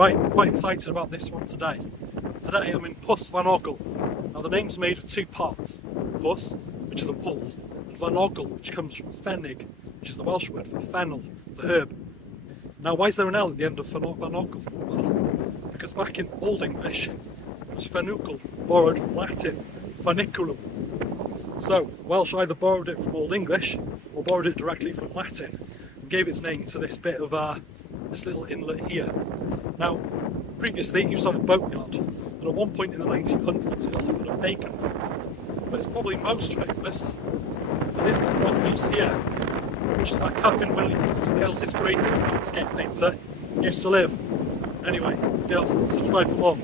Right, I'm quite excited about this one today. Today I'm in Pwllfanogl. Now the name's made of two parts. Pwll, which is a pull, and Fanogl, which comes from Pfennig, which is the Welsh word for fennel, the herb. Now why is there an L at the end of Pwllfanogl? Well, because back in Old English it was Pwllfanogl, borrowed from Latin, funiculum. So Welsh either borrowed it from Old English or borrowed it directly from Latin and gave its name to this bit of this little inlet here. Now, previously it used to have a boatyard, and at one point in the 1900s it also had a bacon factory. But it's probably most famous for this little piece here, which is where Cuffin Williams, Wales's greatest landscape painter, used to live. Anyway, subscribe for more.